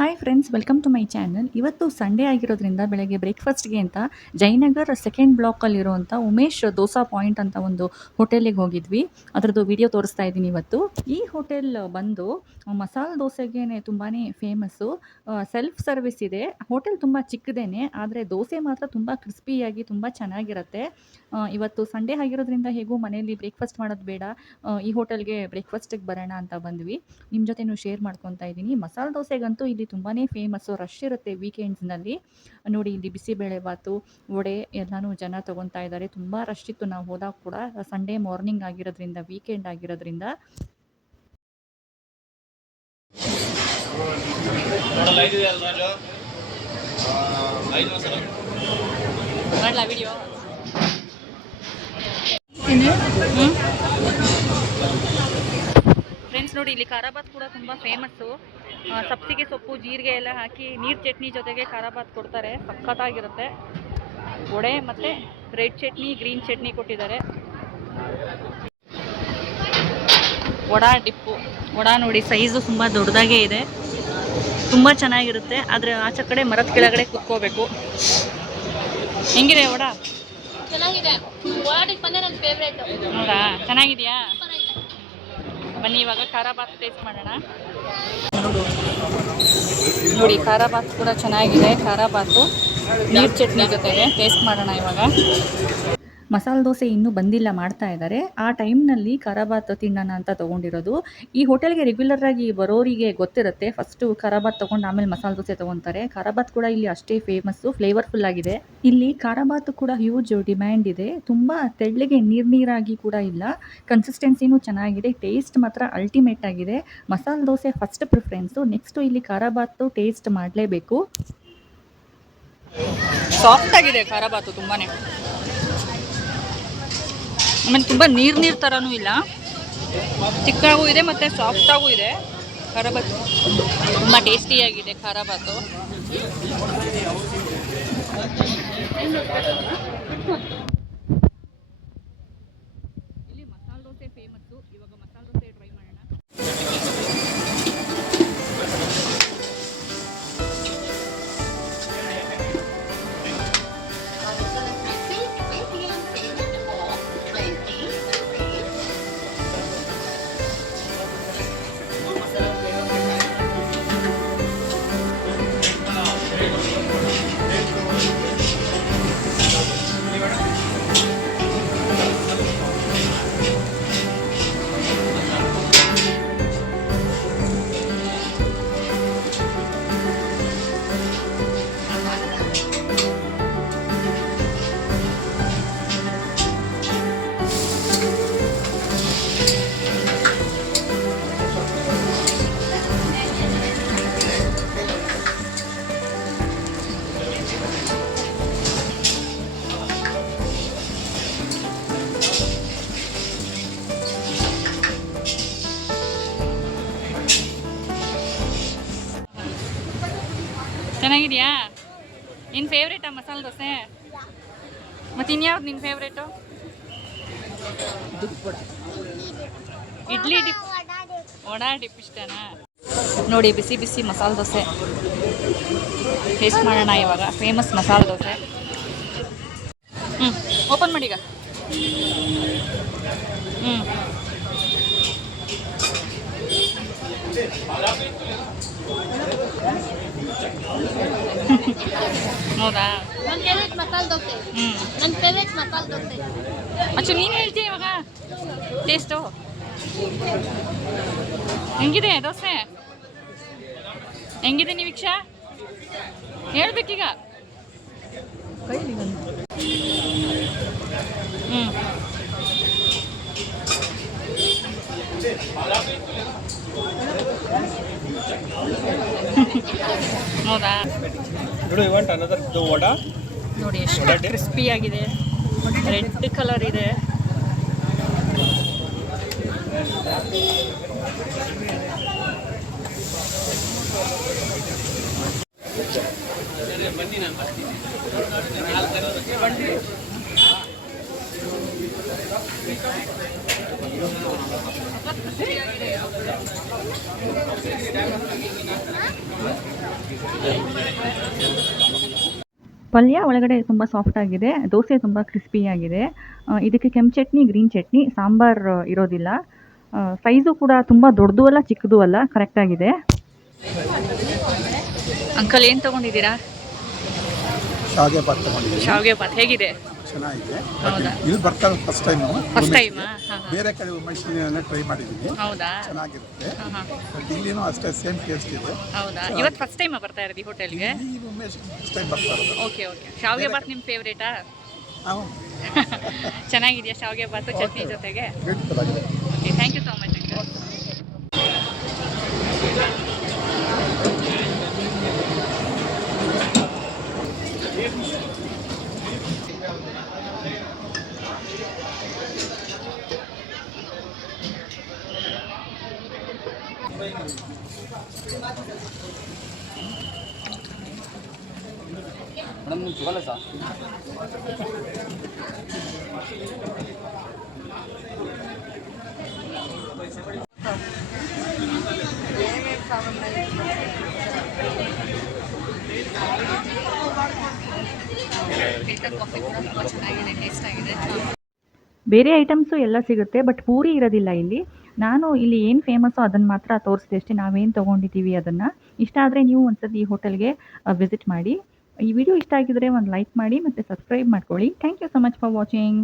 Hi friends, welcome to my channel. ಇವತ್ತು Sunday ಆಗಿರೋದ್ರಿಂದ ಬೆಳಗ್ಗೆ ಬ್ರೇಕ್ಫಾಸ್ಟ್ಗೆ ಅಂತ ಜಯನಗರ್ ಸೆಕೆಂಡ್ ಬ್ಲಾಕಲ್ಲಿರುವಂಥ ಉಮೇಶ್ ದೋಸಾ ಪಾಯಿಂಟ್ ಅಂತ ಒಂದು ಹೋಟೆಲಿಗೆ ಹೋಗಿದ್ವಿ. ಅದರದ್ದು ವಿಡಿಯೋ ತೋರಿಸ್ತಾ ಇದ್ದೀನಿ ಇವತ್ತು. ಈ ಹೋಟೆಲ್ ಬಂದು ಮಸಾಲೆ ದೋಸೆಗೆ ತುಂಬಾ ಫೇಮಸ್ಸು. ಸೆಲ್ಫ್ ಸರ್ವಿಸ್ ಇದೆ. ಹೋಟೆಲ್ ತುಂಬ ಚಿಕ್ಕದೇನೆ, ಆದರೆ ದೋಸೆ ಮಾತ್ರ ತುಂಬ ಕ್ರಿಸ್ಪಿಯಾಗಿ ತುಂಬ ಚೆನ್ನಾಗಿರುತ್ತೆ. ಇವತ್ತು ಸಂಡೇ ಆಗಿರೋದ್ರಿಂದ ಹೇಗೂ ಮನೆಯಲ್ಲಿ ಬ್ರೇಕ್ಫಾಸ್ಟ್ ಮಾಡೋದು ಬೇಡ, ಈ ಹೋಟೆಲ್ಗೆ ಬ್ರೇಕ್ಫಾಸ್ಟಿಗೆ ಬರೋಣ ಅಂತ ಬಂದ್ವಿ. ನಿಮ್ಮ ಜೊತೆನೂ ಶೇರ್ ಮಾಡ್ಕೊತಾ ಇದ್ದೀನಿ. ಮಸಾಲೆ ದೋಸೆಗಂತೂ ಇಲ್ಲಿ ತುಂಬಾ ಫೇಮಸ್ಸು, ರಶ್ ಇರುತ್ತೆ ವೀಕೆಂಡ್ಸ್ನಲ್ಲಿ. ನೋಡಿ, ಇಲ್ಲಿ ಬಿಸಿಬೇಳೆ ಬಾತು, ವಡೆ ಎಲ್ಲನೂ ಜನ ತೊಗೊತಾ ಇದ್ದಾರೆ. ತುಂಬ ರಶ್ ಇತ್ತು ನಾವು ಹೋದಾಗ ಕೂಡ. ಸಂಡೇ ಮಾರ್ನಿಂಗ್ ಆಗಿರೋದ್ರಿಂದ, ವೀಕೆಂಡ್ ಆಗಿರೋದ್ರಿಂದ. ಫ್ರೆಂಡ್ಸ್ ನೋಡಿ, ಇಲ್ಲಿ ಖಾರಾಬಾತ್ ಕೂಡ ತುಂಬ ಫೇಮಸ್ಸು. ಸಬ್ಸಿಗೆ ಸೊಪ್ಪು, ಜೀರಿಗೆ ಎಲ್ಲ ಹಾಕಿ ನೀರು ಚಟ್ನಿ ಜೊತೆಗೆ ಖಾರಾಬಾತ್ ಕೊಡ್ತಾರೆ. ಸಖತ್ತಾಗಿರುತ್ತೆ. ವಡೆ ಮತ್ತು ರೆಡ್ ಚಟ್ನಿ, ಗ್ರೀನ್ ಚಟ್ನಿ ಕೊಟ್ಟಿದ್ದಾರೆ. ವಡಾ ಡಿಪ್ಪು. ವಡಾ ನೋಡಿ, ಸೈಜು ತುಂಬ ದೊಡ್ಡದಾಗೇ ಇದೆ, ತುಂಬ ಚೆನ್ನಾಗಿರುತ್ತೆ. ಆದರೆ ಆಚೆ ಕಡೆ ಮರದ ಕೆಳಗಡೆ ಕುತ್ಕೋಬೇಕು. ಹೆಂಗಿದೆ ವಡಾ? ಚೆನ್ನಾಗಿದೆ. ವಡಾ ಡಿಪ್ ಅಂದರೆ ನನ್ನ ಫೇವ್ರೇಟ್. ಹೌದಾ? ಚೆನ್ನಾಗಿದೆಯಾ? ಬನ್ನಿ ಇವಾಗ ಖಾರಾಬಾತ್ ಟೇಸ್ಟ್ ಮಾಡೋಣ. ನೋಡಿ, ಖಾರಾಬಾತ್ ಕೂಡ ಚೆನ್ನಾಗಿದೆ. ಖಾರಾಬಾತು ನೀರು ಚಟ್ನಿ ಜೊತೆಗೆ ಟೇಸ್ಟ್ ಮಾಡೋಣ ಇವಾಗ. ಮಸಾಲೆ ದೋಸೆ ಇನ್ನೂ ಬಂದಿಲ್ಲ, ಮಾಡ್ತಾ ಇದ್ದಾರೆ. ಆ ಟೈಮ್ನಲ್ಲಿ ಖಾರಾಬಾತ್ ತಿನ್ನೋಣ ಅಂತ ತೊಗೊಂಡಿರೋದು. ಈ ಹೋಟೆಲ್ಗೆ ರೆಗ್ಯುಲರ್ ಆಗಿ ಬರೋರಿಗೆ ಗೊತ್ತಿರುತ್ತೆ, ಫಸ್ಟು ಖಾರಾಬಾತ್ ತೊಗೊಂಡು ಆಮೇಲೆ ಮಸಾಲೆ ದೋಸೆ ತೊಗೊತಾರೆ. ಖಾರಾಬಾತ್ ಕೂಡ ಇಲ್ಲಿ ಅಷ್ಟೇ ಫೇಮಸ್ಸು, ಫ್ಲೇವರ್ಫುಲ್ ಆಗಿದೆ. ಇಲ್ಲಿ ಖಾರಾಬಾತ್ ಕೂಡ ಹ್ಯೂಜ್ ಡಿಮ್ಯಾಂಡ್ ಇದೆ. ತುಂಬ ತೆಳ್ಳಗೆ ನೀರಾಗಿ ಕೂಡ ಇಲ್ಲ, ಕನ್ಸಿಸ್ಟೆನ್ಸಿನೂ ಚೆನ್ನಾಗಿದೆ. ಟೇಸ್ಟ್ ಮಾತ್ರ ಅಲ್ಟಿಮೇಟ್ ಆಗಿದೆ. Masala dosa first preference, next ಇಲ್ಲಿ ಖಾರಾಬಾತು ಟೇಸ್ಟ್ ಮಾಡಲೇಬೇಕು. ಸಾಫ್ಟ್ ಆಗಿದೆ ಖಾರಾಬಾತು ತುಂಬಾ. ಆಮೇಲೆ ತುಂಬ ನೀರು ಥರನೂ ಇಲ್ಲ, ಚಿಕ್ಕಾಗೂ ಇದೆ ಮತ್ತು ಸಾಫ್ಟಾಗೂ ಇದೆ. ಖಾರಾಬಾತು ತುಂಬ ಟೇಸ್ಟಿಯಾಗಿದೆ ಖಾರಾಬಾತು. ಇಲ್ಲಿ ಮಸಾಲೆ ದೋಸೆ ಫೇಮಸ್ಸು. ಇವಾಗ ಮಸಾಲೆ ದೋಸೆ ಟ್ರೈ ಮಾಡೋಣ. ಚೆನ್ನಾಗಿದೆಯಾ? ನಿನ್ನ ಫೇವ್ರೇಟಾ ಮಸಾಲೆ ದೋಸೆ? ಮತ್ತು ಇನ್ಯಾವ್ದು ನಿನ್ನ favourite? Idli dip, vada dip ಇಷ್ಟನಾ? ನೋಡಿ, ಬಿಸಿ ಬಿಸಿ ಮಸಾಲೆ ದೋಸೆ ಟೇಸ್ಟ್ ಮಾಡೋಣ ಇವಾಗ. ಫೇಮಸ್ ಮಸಾಲೆ ದೋಸೆ. ಓಪನ್ ಮಾಡೀಗ. ಹೌದಾ? ನನ್ನ ಫೇವ್ರೇಟ್ ಮಸಾಲೆ ದೋಸೆ. ನನ್ನ ಫೇವ್ರೇಟ್ ಮಸಾಲೆ ದೋಸೆ. ಅಚ್ಚು, ನೀನು ಹೇಳ್ತೀಯ ಇವಾಗ ಟೇಸ್ಟು ಹೆಂಗಿದೆ? ದೋಸೆ ಹೆಂಗಿದೆ ನಿವೀಕ್ಷಾ? ಹೇಳ್ಬೇಕೀಗ. ಹೌದಾ? ನೋಡಿ, ಎಷ್ಟು ಕ್ರಿಸ್ಪಿ ಆಗಿದೆ. ರೆಡ್ ಕಲರ್ ಇದೆ. ಪಲ್ಯ ಒಳಗಡೆ ತುಂಬ ಸಾಫ್ಟ್ ಆಗಿದೆ, ದೋಸೆ ತುಂಬ ಕ್ರಿಸ್ಪಿಯಾಗಿದೆ. ಇದಕ್ಕೆ ಕೆಂಪು ಚಟ್ನಿ, ಗ್ರೀನ್ ಚಟ್ನಿ, ಸಾಂಬಾರ್ ಇರೋದಿಲ್ಲ. ಸೈಜು ಕೂಡ ತುಂಬ ದೊಡ್ಡದು ಅಲ್ಲ ಚಿಕ್ಕದು ಅಲ್ಲ, ಕರೆಕ್ಟಾಗಿದೆ. ಅಂಕಲ್ ಏನು ತೊಗೊಂಡಿದ್ದೀರಾ? ಶಾವಿಗೆ ಬಾತ್ ತಗೊಂಡಿದ್ದೀನಿ. ಶಾವಿಗೆ ಬಾತ್ ಹೇಗಿದೆ? ಚೆನ್ನಾಗಿದೆ. ಹೌದಾ? ಇಲ್ಲಿ ಬರ್ತಾ ಫಸ್ಟ್ ಟೈಮ್. ಫಸ್ಟ್ ಟೈಮಾ? ಬೇರೆ ಕಡೆ ಮೈಸೂರಿನ ಟ್ರೈ ಮಾಡಿದ್ದೀನಿ, ಹೌದಾ? ಚೆನ್ನಾಗಿರುತ್ತೆ. ಹಾಂ. ಬಟ್ ಇಲ್ಲಿನೂ ಅಷ್ಟೇ ಸೇಮ್ ಟೇಸ್ಟ್ ಇದೆ. ಹೌದಾ? ಇವತ್ತು ಫಸ್ಟ್ ಟೈಮ್ ಬರ್ತಾ ಇರೋದು ಈ ಹೋಟೆಲ್ಗೆ? ಈ ಉಮೇಶ್ ಫಸ್ಟ್ ಟೈಮ್ ಬರ್ತಾ ಇರೋದು. ಓಕೆ. ಶಾವಿಗೆ ಬಾತ್ ನಿಮ್ಮ ಫೇವ್ರೇಟಾ? ನಾವು ಚೆನ್ನಾಗಿದೆಯಾ ಶಾವಿಗೆ ಬಾತು ಚಟ್ನಿ ಜೊತೆಗೆ? ಬ್ಯೂಟಿಫುಲ್ ಆಗಿದೆ. Okay, thank you so much uncle. Madam ನೀವು ಸಿಗಲ್ಲ ಸರ್? ಬೇರೆ ಐಟಮ್ಸು ಎಲ್ಲ ಸಿಗುತ್ತೆ, ಬಟ್ ಪೂರಿ ಇರೋದಿಲ್ಲ ಇಲ್ಲಿ. ನಾನು ಇಲ್ಲಿ ಏನು ಫೇಮಸ್ಸೋ ಅದನ್ನು ಮಾತ್ರ ತೋರಿಸಿದೆ ಅಷ್ಟೇ, ನಾವೇನು ತೊಗೊಂಡಿದ್ದೀವಿ ಅದನ್ನು. ಇಷ್ಟ ಆದರೆ ನೀವು ಒಂದ್ಸತಿ ಈ ಹೋಟೆಲ್ಗೆ ವಿಸಿಟ್ ಮಾಡಿ. ಈ ವಿಡಿಯೋ ಇಷ್ಟ ಆಗಿದ್ರೆ ಒಂದು ಲೈಕ್ ಮಾಡಿ ಮತ್ತು ಸಬ್ಸ್ಕ್ರೈಬ್ ಮಾಡ್ಕೊಳ್ಳಿ. Thank you so much for watching.